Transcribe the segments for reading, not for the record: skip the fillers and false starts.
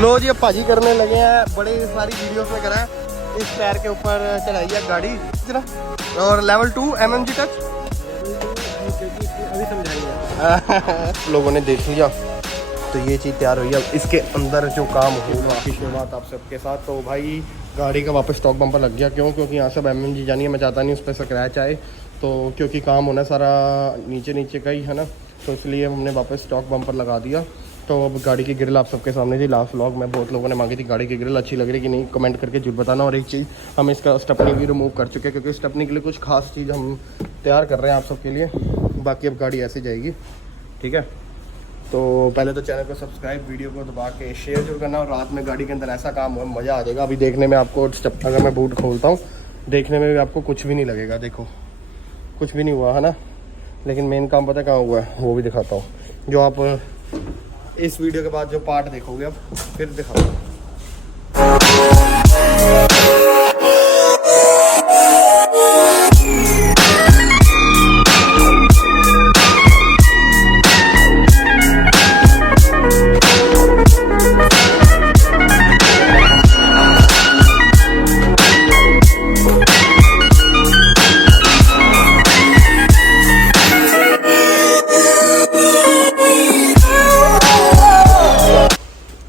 लो जी अब भाजी करने लगे हैं, बड़े सारी वीडियोस में करा है। इस टायर के ऊपर चढ़ाई है गाड़ी जरा, और लेवल 2 MMG टच अभी समझाइए। लोगों ने देख लिया तो ये चीज़ तैयार हुई है। अब इसके अंदर जो काम होगा शुरुआत आप सबके साथ। तो भाई गाड़ी का वापस स्टॉक बम्पर लग गया, क्यों? क्योंकि यहाँ से MMG जानी है, मैं चाहता नहीं उस पर स्क्रैच आए, तो क्योंकि काम होना सारा नीचे नीचे का ही है ना, तो इसलिए हमने वापस स्टॉक बम्पर लगा दिया। तो अब गाड़ी की ग्रिल आप सबके सामने थी। लास्ट व्लॉग में बहुत लोगों ने मांगी थी गाड़ी की ग्रिल अच्छी लग रही कि नहीं, कमेंट करके जरूर बताना। और एक चीज़, हम इसका स्टेपनी भी रिमूव कर चुके हैं, क्योंकि स्टेपनी के लिए कुछ खास चीज़ हम तैयार कर रहे हैं आप सबके लिए। बाकी अब गाड़ी ऐसे जाएगी, ठीक है। तो पहले तो चैनल को सब्सक्राइब, वीडियो को दबा के शेयर जरूर करना। और रात में गाड़ी के अंदर ऐसा काम हो, मज़ा आ जाएगा। अभी देखने में आपको स्टेप, अगर मैं बूट खोलता हूँ, देखने में भी आपको कुछ भी नहीं लगेगा। देखो कुछ भी नहीं हुआ है ना, लेकिन मेन काम पता है कहाँ हुआ है, वो भी दिखाता हूँ। जो आप इस वीडियो के बाद जो पार्ट देखोगे अब फिर दिखाता हूँ।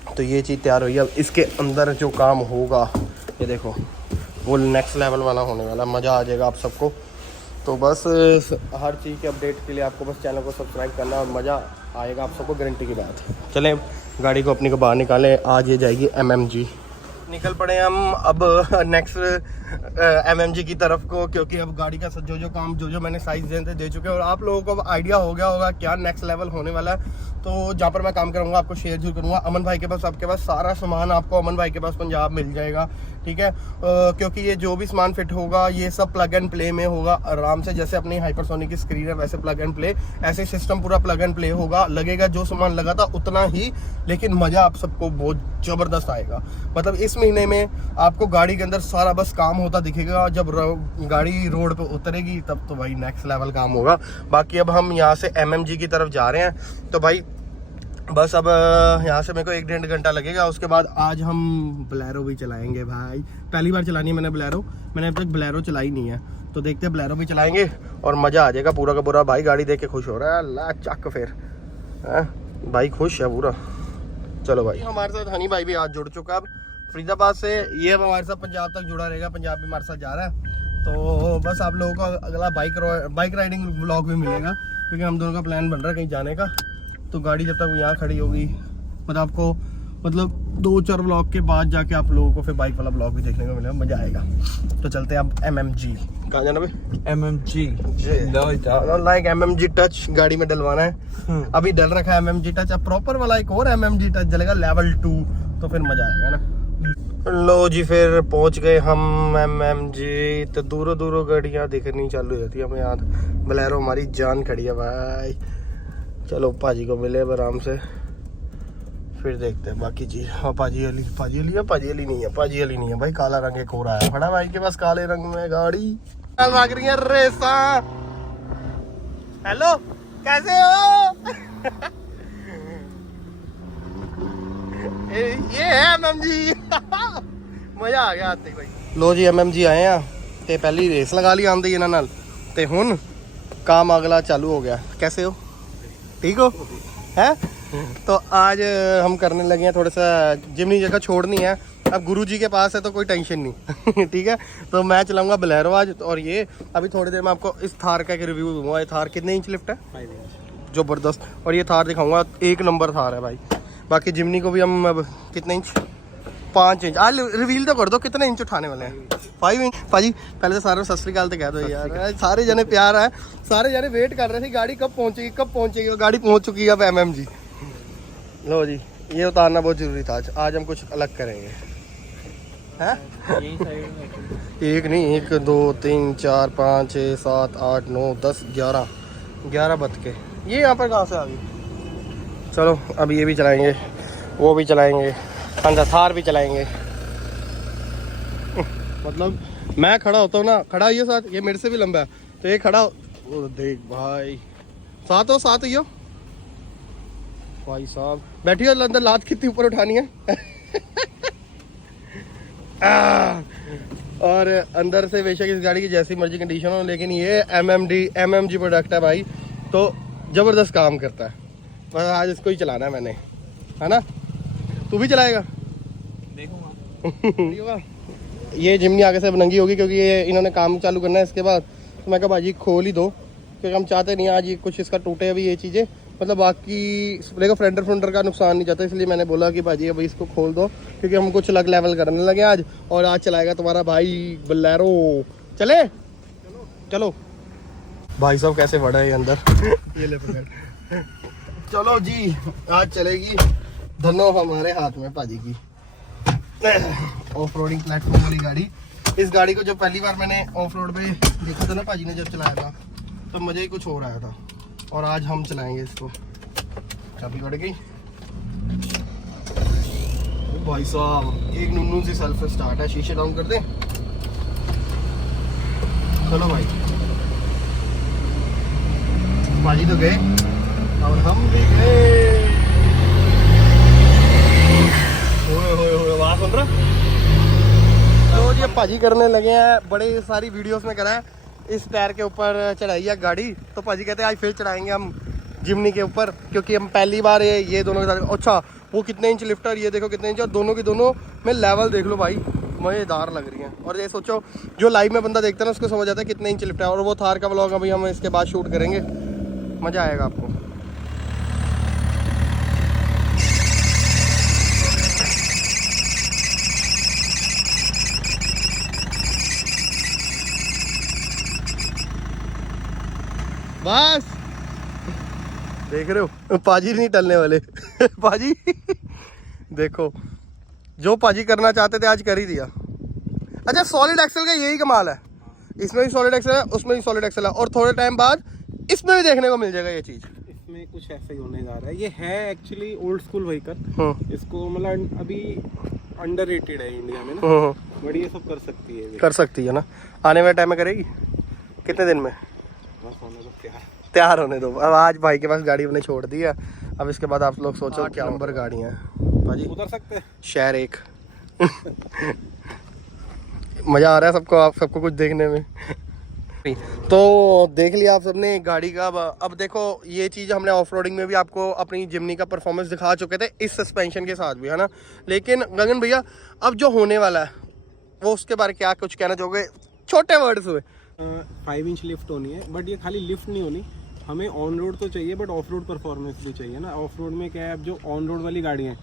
तो ये चीज़ तैयार हुई है। अब इसके अंदर जो काम होगा ये देखो, वो नेक्स्ट लेवल वाला होने वाला, मज़ा आ जाएगा आप सबको। तो बस हर चीज़ के अपडेट के लिए आपको बस चैनल को सब्सक्राइब करना और मज़ा आएगा आप सबको, गारंटी की बात। चलें गाड़ी को अपनी को बाहर निकालें। आज ये जाएगी MMG। निकल पड़े हम अब नेक्स्ट MMG की तरफ को, क्योंकि अब गाड़ी का जो जो काम जो मैंने साइज दे चुके हैं, और आप लोगों को अब आइडिया हो गया होगा क्या नेक्स्ट लेवल होने वाला है। तो जहाँ पर मैं काम करूँगा आपको शेयर जरूर करूँगा। अमन भाई के पास, आपके पास सारा सामान आपको अमन भाई के पास पंजाब मिल जाएगा, ठीक है। क्योंकि ये जो भी सामान फिट होगा ये सब प्लग एंड प्ले में होगा आराम से। जैसे अपनी हाइपरसोनिक की स्क्रीन है वैसे प्लग एंड प्ले, ऐसे सिस्टम पूरा प्लग एंड प्ले होगा। लगेगा जो सामान लगा था उतना ही, लेकिन मज़ा आप सबको बहुत ज़बरदस्त आएगा। मतलब इस महीने में आपको गाड़ी के अंदर सारा बस काम होता दिखेगा। जब गाड़ी रोड पे उतरेगी तब तो भाई नेक्स्ट लेवल काम होगा। बाकी अब हम यहाँ से MMG की तरफ जा रहे हैं। तो भाई बस अब यहाँ से मेरे को 1-1.5 घंटा लगेगा। उसके बाद आज हम बोलेरो भी चलाएंगे भाई। पहली बार चलानी है मैंने बोलेरो, मैंने अब तक बोलेरो चलाई नहीं है। तो देखते हैं, बोलेरो भी चलाएंगे और मज़ा आ जाएगा पूरा का पूरा। भाई गाड़ी देख के खुश हो रहा है, अल्लाह चक फिर भाई खुश है पूरा। चलो भाई, हमारे साथ हनी भाई भी आज जुड़ चुका अब फरीदाबाद से। ये अब हमारे साथ पंजाब तक जुड़ा रहेगा, पंजाब भी हमारे साथ जा रहा है। तो बस आप लोगों को अगला बाइक राइडिंग व्लॉग भी मिलेगा, क्योंकि हम दोनों का प्लान बन रहा है कहीं जाने का। तो गाड़ी जब तक यहाँ खड़ी होगी, मतलब आपको 2-4 व्लॉग के बाद जाके आप लोगों को फिर बाइक वाला व्लॉग भी देखने को मिलेगा, मज़ा आएगा। तो चलते हैं अब MMG। कहाँ जाना भाई? MMG लाइक MMG टच गाड़ी में डलवाना है। अभी डल रखा है MMG टच, अब प्रॉपर वाला एक और MMG टच जलेगा लेवल 2, तो फिर मज़ा आएगा ना। लो जी फिर पहुंच गए हम MMG। तो दूरों दूरों गाड़ियाँ दिखनी चालू हो जाती है हमें। याद बोलेरो हमारी जान खड़ी है भाई। चलो भाजी को मिले आराम से, फिर देखते हैं बाकी चीज। हाँ पाजी अली नहीं है भाई, काला रंग एक और आया खड़ा भाई के पास काले रंग में गाड़ी भाग रही है रेसा। हेलो कैसे हो? ये है MMG। मजा आ गया आते भाई। लो जी MMG आए हैं ते पहली रेस लगा ली आंदी इन्हां नाल, ते हुन काम अगला चालू हो गया। कैसे हो? ठीक हो है? तो आज हम करने लगे हैं थोड़ा सा जिमनी जगह छोड़नी है। अब गुरुजी के पास है तो कोई टेंशन नहीं। ठीक है, तो मैं चलाऊंगा बोलेरो आज। और ये अभी थोड़ी देर में आपको इस थार का एक रिव्यू दूंगा। ये थार कितने इंच लिफ्ट है? 5 इंच, जबरदस्त। और ये थार दिखाऊंगा, 1 नंबर थार है भाई। बाकी जिमनी को भी हम अब कितने इंच, 5 इंच। आज रिवील तो कर दो कितने इंच उठाने वाले हैं। 5 इंच। भाजी पहले तो सारे सत श्री अकाल तो कह दो यार, सारे जने प्यार है, सारे जने वेट कर रहे थे गाड़ी कब पहुंचेगी। गाड़ी पहुंच चुकी है अब MMG। लो जी, ये उतारना बहुत जरूरी था। आज हम कुछ अलग करेंगे। हैं? 1 नहीं, 1 2 3 4 5 6 7 8 9 10 11 बत के ये यहाँ पर कहाँ से आ गई? चलो अब ये भी चलाएंगे, वो भी चलाएंगे, अंदर थार भी चलाएंगे। मतलब मैं खड़ा होता हूँ ना, खड़ा ये साथ, ये मेरे से भी लंबा है, तो ये खड़ा देख भाई, साथ हो यो भाई साहब। बैठिए अंदर, लात कितनी ऊपर उठानी है। और अंदर से बेशक इस गाड़ी की जैसी मर्जी कंडीशन हो, लेकिन ये MMG प्रोडक्ट है भाई, तो ज़बरदस्त काम करता है। बस आज इसको ही चलाना है मैंने, है ना? तू भी चलाएगा? देखूंगा। ये जिमनी आगे से नंगी होगी क्योंकि ये इन्होंने काम चालू करना है इसके बाद। तो मैं कहा भाजी खोल ही दो, क्योंकि हम चाहते नहीं आज ये कुछ इसका टूटे अभी ये चीज़ें, मतलब बाकी देखो फ्रंटर का नुकसान नहीं चाहता, इसलिए मैंने बोला कि भाजी अभी इसको खोल दो, क्योंकि हम कुछ अलग लेवल करने लगे आज। और आज चलाएगा तुम्हारा भाई बोलेरो। चले चलो भाई साहब, कैसे बढ़ा है अंदर। ये ले पकड़। चलो जी, आज चलेगी धनो हमारे हाथ में भाजी की ऑफ रोडिंग प्लेटफॉर्म वाली गाड़ी। इस गाड़ी को जब पहली बार मैंने ऑफ रोड पे देखा था ना भाजी ने जब चलाया था, तो मज़ा ही कुछ हो रहा था। और आज हम चलाएंगे इसको। चाबी बढ़ गई भाई साहब, एक नुन्नू सी सेल्फ स्टार्ट है। शीशे डाउन कर दे। चलो भाई, भाजी तो गए और हम भी गए। सुन रहा तो ये भाजी करने लगे हैं, बड़े सारी वीडियोस में करा है इस टायर के ऊपर चढ़ाई है गाड़ी। तो भाजी कहते हैं आज फिर चढ़ाएंगे हम जिमनी के ऊपर, क्योंकि हम पहली बार ये दोनों के साथ। अच्छा, वो कितने इंच लिफ्टर, ये देखो कितने इंच, और दोनों की दोनों में लेवल देख लो भाई, मज़ेदार लग रही हैं। और ये सोचो जो लाइव में बंदा देखता है ना उसको समझ आता है कितने इंच लिफ्टर है। और वो थार का व्लॉग अभी हम इसके बाद शूट करेंगे, मज़ा आएगा आपको। बस देख रहे हो, पाजी नहीं टलने वाले। पाजी देखो, जो पाजी करना चाहते थे आज कर ही दिया। अच्छा, सॉलिड एक्सेल का यही कमाल है, इसमें भी सॉलिड एक्सेल है, उसमें भी सॉलिड एक्सेल है, और थोड़े टाइम बाद इसमें भी देखने को मिल जाएगा ये चीज़। इसमें कुछ ऐसा ही होने जा रहा है। ये है एक्चुअली ओल्ड स्कूल व्हीकल, इसको मतलब अभी अंडररेटेड है इंडिया में ना, बट ये सब कर सकती है ना। आने वाले टाइम में करेगी कितने दिन में? तैयार होने दो। अब आज भाई के पास गाड़ी हमने छोड़ दी है, अब इसके बाद आप लोग सोचो क्या नंबर गाड़ी है भाजी, उतर सकते हैं शहर एक। मज़ा आ रहा है सबको, आप सबको कुछ देखने में। तो देख लिया आप सबने गाड़ी का। अब देखो ये चीज़ हमने ऑफ रोडिंग में भी आपको अपनी जिमनी का परफॉर्मेंस दिखा चुके थे इस सस्पेंशन के साथ भी, है ना। लेकिन गगन भैया अब जो होने वाला है वो उसके बारे में क्या कुछ कहना चाहोगे छोटे वर्ड्स में? 5 इंच लिफ्ट होनी है, बट ये खाली लिफ्ट नहीं होनी, हमें ऑन रोड तो चाहिए बट ऑफ रोड परफॉर्मेंस भी चाहिए ना। ऑफ रोड में क्या है, अब जो ऑन रोड वाली गाड़ी है,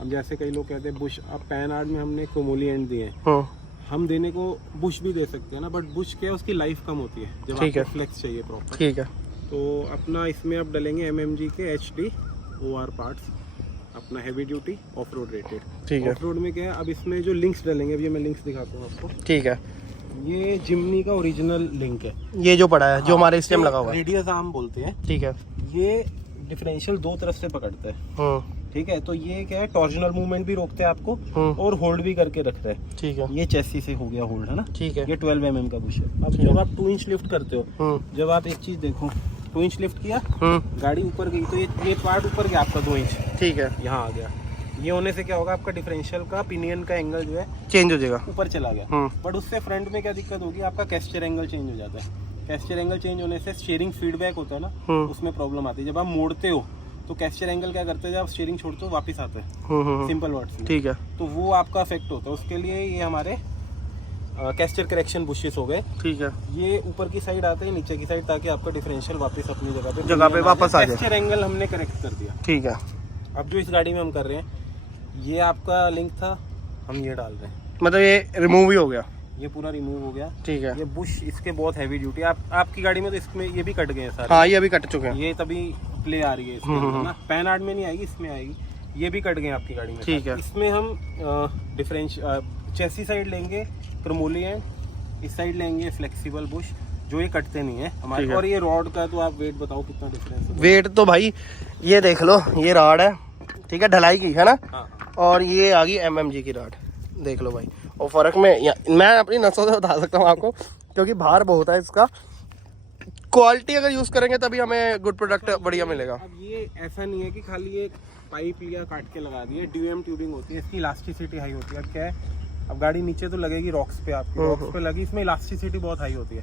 अब जैसे कई लोग कहते हैं बुश, अब पैन आर्ट में हमने क्रोमोली एंड दिए हैं, हम देने को बुश भी दे सकते हैं ना, बट बुश क्या है उसकी लाइफ कम होती है जब आपको फ्लेक्स चाहिए प्रॉपर। ठीक है, तो अपना इसमें अब डलेंगे MMG के HD OR पार्ट्स, अपना heavy duty of road rated. ठीक है, ऑफ रोड में क्या है, अब इसमें जो लिंक्स डलेंगे, अब ये मैं लिंक्स दिखाता हूँ आपको। ठीक है, ये जिमनी का ओरिजिनल लिंक है, ये जो पड़ा है, जो हमारे स्टेम लगा हुआ है, रेडियस आर्म बोलते हैं। ठीक है, ये डिफरेंशियल दो तरफ से पकड़ते हैं। ठीक है, तो ये क्या है, टॉर्जनल मूवमेंट भी रोकते हैं आपको और होल्ड भी करके रखते हैं। ठीक है, ये चेसी से हो गया होल्ड, है ना। ठीक है, ये 12 mm का बुश है। अब जब आप 2 इंच लिफ्ट करते हो, जब आप एक चीज देखो, 2 इंच लिफ्ट किया, गाड़ी ऊपर गई, तो ये पार्ट ऊपर गया आपका 2 इंच। ठीक है, यहाँ आ गया। ये होने से क्या होगा, आपका डिफरेंशियल का पिनियन का एंगल जो है चेंज हो जाएगा, ऊपर चला गया। बट उससे फ्रंट में क्या दिक्कत होगी, आपका कैस्चर एंगल चेंज हो जाता है। कैस्चर एंगल चेंज होने से स्टीयरिंग फीडबैक होता है ना, उसमें प्रॉब्लम आती है। जब आप मोड़ते हो तो कैस्चर एंगल क्या करते हैं, जब आप स्टीयरिंग छोड़ते हो वापस आते हैं, सिंपल वर्ड्स में। ठीक है, तो वो आपका अफेक्ट होता है। उसके लिए ये हमारे कैस्चर करेक्शन बुशेस हो गए। ठीक है, ये ऊपर की साइड आते हैं, नीचे की साइड, ताकि आपका डिफरेंशियल वापस अपनी जगह पे वापस आ जाए। कैस्चर एंगल हमने करेक्ट कर दिया। ठीक है, अब जो इस गाड़ी में हम कर रहे हैं, ये आपका लिंक था, हम ये डाल रहे हैं, मतलब ये रिमूव ही हो गया, ये पूरा रिमूव हो गया। ठीक है, ये बुश इसके बहुत हैवी ड्यूटी। आपकी गाड़ी में तो इसमें ये भी कट गए हैं सारे। हाँ, ये अभी कट चुके हैं, ये तभी प्ले आ रही है इसमें ना, पैन आर्ट में नहीं आएगी, इसमें आएगी। ये भी कट गए आपकी गाड़ी में। ठीक है, इसमें हम डिफरेंस चेसी साइड लेंगे क्रोमोली एंड, इस साइड लेंगे फ्लेक्सिबल बुश, जो ये कटते नहीं है हमारे। और ये रॉड का तो आप वेट बताओ कितना डिफरेंस है। वेट तो भाई ये देख लो, ये रॉड है, ठीक है, ढलाई की है ना। हाँ। और ये आ गई MMG की रॉड, देख लो भाई। और फर्क में मैं अपनी नसों से बता सकता हूँ आपको, क्योंकि भार बहुत है इसका। क्वालिटी अगर यूज करेंगे तभी हमें गुड प्रोडक्ट बढ़िया मिलेगा। अब ये ऐसा नहीं है कि खाली एक पाइप लिया, काट के लगा दिए। ड्यूएम ट्यूबिंग होती है, इसकी इलास्टिसिटी हाई होती है। क्या है, अब गाड़ी नीचे तो लगेगी रॉक्स पे, आपकी रॉक्स पे लगी, इसमें इलास्टिसिटी बहुत हाई होती है,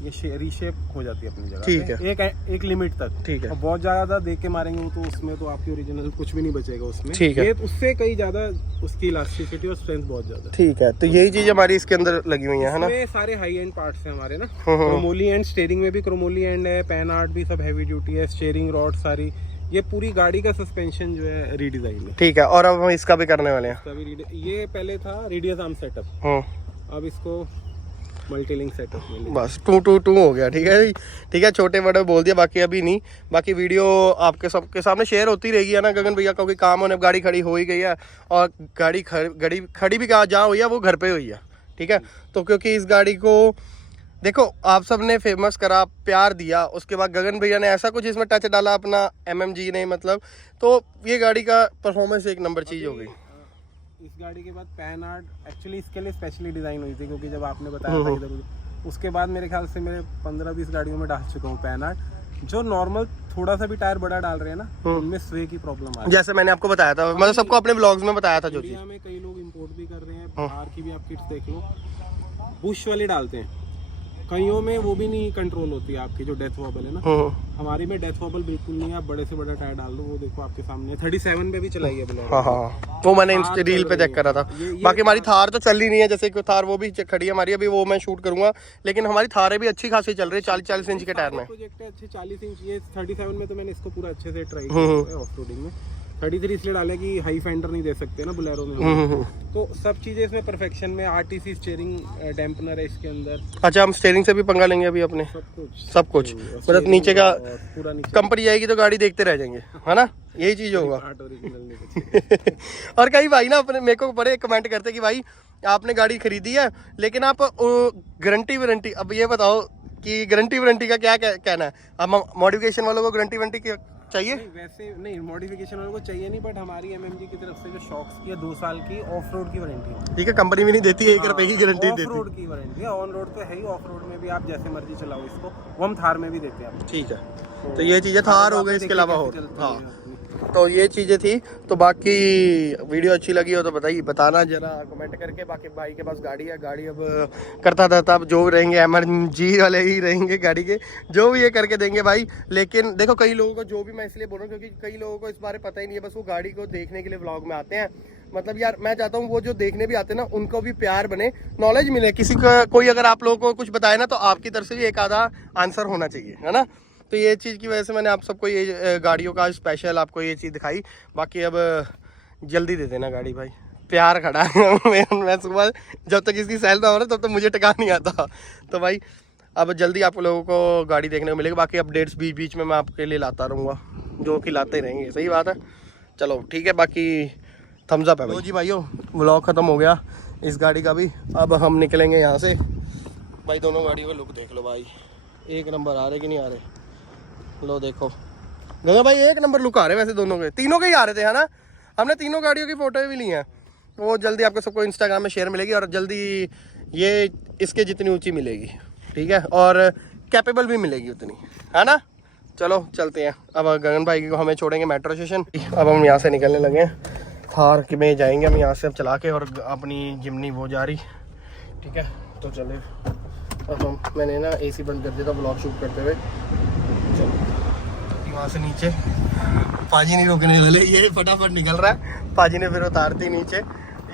ये रीशेप हो जाती है अपनी जगह। ठीक है, एक लिमिट तक। ठीक है। और बहुत ज्यादा देख के मारेंगे तो उसमें तो आपकी ओरिजिनल कुछ भी नहीं बचेगा उसमें। ठीक है। ये उससे कई ज्यादा उसकी इलास्टिसिटी और स्ट्रेंथ बहुत ज्यादा। ठीक है, तो यही चीज हमारी इसके अंदर लगी हुई है ना? इसमें सारे हाई एंड पार्ट्स हैं हमारे ना। क्रोमोली एंड, स्टीयरिंग में भी क्रोमोली एंड है, पैन आर्ट भी सब हैवी ड्यूटी है, स्टीयरिंग रॉड सारी, ये पूरी गाड़ी का सस्पेंशन जो है रीडिजाइन है। ठीक है, और अब हम इसका भी करने वाले हैं। ये पहले था रेडियस आर्म सेटअप, अब इसको मल्टीलिंक सेटअप में बस 2 हो गया। ठीक है जी, ठीक है, छोटे बड़े बोल दिया, बाकी अभी नहीं, बाकी वीडियो आपके सबके सामने शेयर होती रहेगी है ना गगन भैया, क्योंकि काम होने, गाड़ी खड़ी हो ही गई है, और गाड़ी खड़ी भी कहाँ जहाँ हुई है वो घर पे हुई है। ठीक है, तो क्योंकि इस गाड़ी को देखो आप सब ने फेमस करा, प्यार दिया, उसके बाद गगन भैया ने ऐसा कुछ इसमें टच डाला अपना MMG ने, मतलब तो ये गाड़ी का परफॉर्मेंस एक नंबर चीज हो गई। इस गाड़ी के बाद पैन आर्ट एक्चुअली इसके लिए स्पेशली डिजाइन हुई थी, क्योंकि जब आपने बताया था इधर उधर, उसके बाद मेरे ख्याल से मेरे 15-20 गाड़ियों में डाल चुका हूँ पैन आर्ट। जो नॉर्मल थोड़ा सा भी टायर बड़ा डाल रहे हैं ना, उनमें स्वे की प्रॉब्लम आ रही है, जैसे मैंने आपको बताया था, मतलब सबको अपने ब्लॉग्स में बताया था। जो चीज इंडिया में कई लोग इंपोर्ट भी कर रहे हैं, बाहर की भी आप किट्स देख लो, बुश वाली डालते हैं, कईयों में वो भी नहीं कंट्रोल होती है आपकी, जो डेथ वॉबल है ना, हमारी में डेथ वॉबल बिल्कुल नहीं है। आप बड़े से बड़ा टायर डाल दो, वो देखो आपके सामने 37 पे भी चलाई है बोलेरो। हाँ, वो मैंने रील पे चेक करा था। बाकी हमारी थार तो चल ही नहीं है, जैसे कि थार वो भी खड़ी है हमारी, अभी वो मैं शूट करूंगा, लेकिन हमारी थारें भी अच्छी खासी चल रही है 40-40 इंच के टायर में। प्रोजेक्ट है अच्छे 40 इंच, ये 37 में तो मैंने इसको पूरा अच्छे से ट्राई किया है ऑफ रोडिंग में। 33 इसलिए डाला कि हाई फेंडर नहीं दे सकते ना बोलेरो में, तो सब चीजें इसमें परफेक्शन में। RTC स्टीयरिंग डैम्पनर है इसके अंदर। अच्छा, हम स्टीयरिंग से भी पंगा लेंगे अभी अपने, सब कुछ मतलब नीचे का पूरा कंपनी आएगी तो गाड़ी देखते रह जाएंगे, है ना, यही चीज होगा। और कई भाई ना अपने मेरे को बड़े कमेंट करते कि भाई आपने गाड़ी खरीदी है, लेकिन आप गारंटी वारंटी, अब ये बताओ कि गारंटी वारंटी का क्या कहना है? अब मॉडिफिकेशन वालों को गारंटी वारंटी चाहिए? नहीं, वैसे नहीं, मॉडिफिकेशन वालों को चाहिए नहीं, बट हमारी MMG की तरफ से जो शॉक्स की है 2 साल की ऑफ रोड की वारंटी है। ठीक है, कंपनी भी नहीं देती है, 1 रुपए की गारंटी देती है। ऑफ रोड की वारंटी है, ऑन रोड तो है ही, ऑफ रोड में भी आप जैसे मर्जी चलाओ इसको, वो हम थार में भी देते हैं। ठीक है, तो ये चीजें थार हो गई, इसके अलावा हो, हाँ, तो ये चीजें थी। तो बाकी वीडियो अच्छी लगी हो तो बताना जरा कमेंट करके। बाकी भाई के पास गाड़ी है, गाड़ी अब करता था तब जो रहेंगे MMG वाले ही रहेंगे गाड़ी के, जो भी ये करके देंगे भाई। लेकिन देखो कई लोगों को, जो भी मैं इसलिए बोल रहा हूँ क्योंकि कई लोगों को इस बारे पता ही नहीं है, बस वो गाड़ी को देखने के लिए व्लॉग में आते हैं। मतलब यार मैं चाहता हूँ वो जो देखने भी आते हैं ना, उनको भी प्यार बने, नॉलेज मिले, किसी का कोई अगर आप लोगों को कुछ बताए ना, तो आपकी तरफ से भी एक आधा आंसर होना चाहिए, है ना। तो ये चीज़ की वजह से मैंने आप सबको ये गाड़ियों का स्पेशल आपको ये चीज़ दिखाई। बाकी अब जल्दी दे देना गाड़ी भाई, प्यार खड़ा है मैं सुबह जब तक इसकी सेल ना हो रहा तब तक मुझे टिका नहीं आता। तो भाई अब जल्दी आप लोगों को गाड़ी देखने को मिलेगी। बाकी अपडेट्स बीच बीच में मैं आपके लिए लाता रहूँगा, जो कि लाते रहेंगे, सही बात है। चलो ठीक है, बाकी थम्स अप है भाई। जी भाइयों, व्लॉग ख़त्म हो गया इस गाड़ी का भी। अब हम निकलेंगे यहाँ से भाई। दोनों गाड़ियों का लुक देख लो भाई, एक नंबर आ रहे कि नहीं आ रहे, लो देखो गंगा भाई, एक नंबर लुक आ रहे वैसे दोनों के, तीनों के ही आ रहे थे, है ना। हमने तीनों गाड़ियों की फोटो भी ली हैं, वो जल्दी आपको सबको इंस्टाग्राम में शेयर मिलेगी, और जल्दी ये इसके जितनी ऊंची मिलेगी, ठीक है, और कैपेबल भी मिलेगी उतनी, है ना। चलो चलते हैं अब, गगन भाई को हमें छोड़ेंगे मेट्रो स्टेशन। अब हम यहाँ से निकलने लगे हैं, थार में जाएंगे हम यहाँ से अब चला के, और अपनी जिमनी वो जा रही, ठीक है। तो चले अब हम, मैंने ना AC बंद कर दिया था ब्लॉग शूट करते हुए। चलो वहाँ से नीचे, पाजी नहीं रोकने वाले, ये फटाफट निकल रहा है, पाजी ने फिर उतार दी नीचे।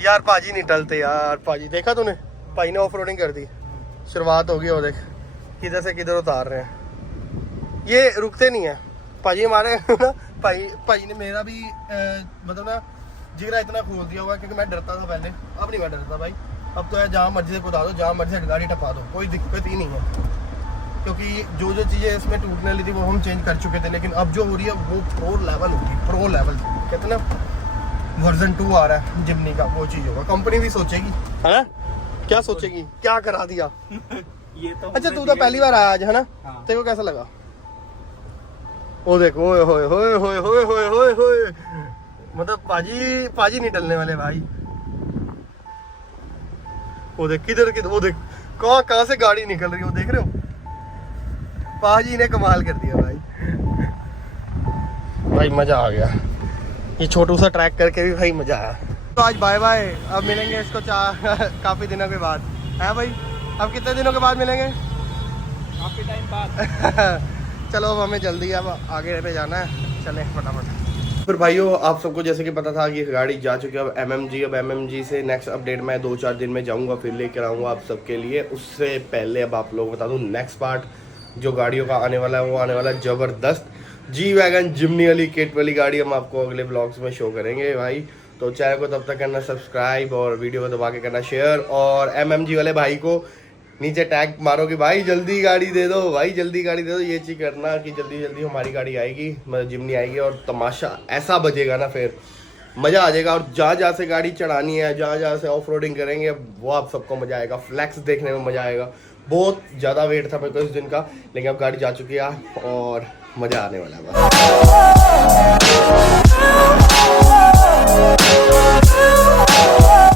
यार पाजी नहीं टलते यार, पाजी देखा तूने, भाई ने ऑफ रोडिंग कर दी, शुरुआत होगी, और देख किधर से किधर उतार रहे हैं, ये रुकते नहीं है पाजी हमारे ना। पाजी ने मेरा भी मतलब ना जिगरा इतना खोल दिया हुआ, क्योंकि मैं डरता था पहले, अब नहीं मैं डरता भाई। अब तो यार जहाँ मर्जी से कुदा दो, जहाँ मर्जी से गाड़ी टपा दो, कोई दिक्कत ही नहीं है, क्योंकि जो जो चीज़ें इसमें टूटने वाली थी वो हम चेंज कर चुके थे। लेकिन अब जो हो रही है वो प्रो लेवल होगी, प्रो लेवल, कहते ना वर्जन 2 आ रहा है जिमनी का, वो चीज़ होगा। कंपनी भी सोचेगी, है ना, क्या सोचेगी, क्या करा दिया ये तो। अच्छा तू तो पहली बार आया आज, है ना, तेरे को कैसा लगा? वो देखो, होए होए होए होए होए होए होए होए, मतलब पाजी नहीं टलने वाले भाई। वो देख किधर किधर, वो देख कहाँ से गाड़ी निकल रही है, वो देख रहे हो, पाजी ने कमाल कर दिया भाई। भाई मजा आ गया, ये छोटू सा ट्रैक करके भी भाई मजा आया। तो आज बाय बाय, अब मिलेंगे इसको काफ़ी दिनों के बाद, है भाई? अब कितने दिनों के बाद मिलेंगे? काफ़ी टाइम बाद। चलो अब हमें जल्दी अब आगे पे जाना है, चलें फटाफट। फिर भाइयों आप सबको जैसे कि पता था कि गाड़ी जा चुकी है अब MMG से नेक्स्ट अपडेट मैं 2-4 दिन में जाऊंगा, फिर लेकर आऊँगा आप सबके लिए। उससे पहले अब आप लोग बता दूँ नेक्स्ट पार्ट जो गाड़ियों का आने वाला है वो आने वाला है ज़बरदस्त। G-Wagon जिमनी वाली किट वाली गाड़ी हम आपको अगले ब्लॉग्स में शो करेंगे भाई। तो चैनल को तब तक करना सब्सक्राइब और वीडियो को दबा के करना शेयर, और MMG वाले भाई को नीचे टैग मारो कि भाई जल्दी गाड़ी दे दो, भाई जल्दी गाड़ी दे दो। ये चीज़ करना कि जल्दी जल्दी हमारी गाड़ी आएगी, मतलब जिमनी आएगी, और तमाशा ऐसा बजेगा ना, फिर मज़ा आ जाएगा। और जहाँ जहाँ से गाड़ी चढ़ानी है, जहाँ जहाँ से ऑफ रोडिंग करेंगे, वो आप सबको मज़ा आएगा। फ्लैक्स देखने में मज़ा आएगा। बहुत ज़्यादा वेट था मेरे को इस दिन का, लेकिन अब गाड़ी जा चुकी है और मज़ा आने वाला है बस।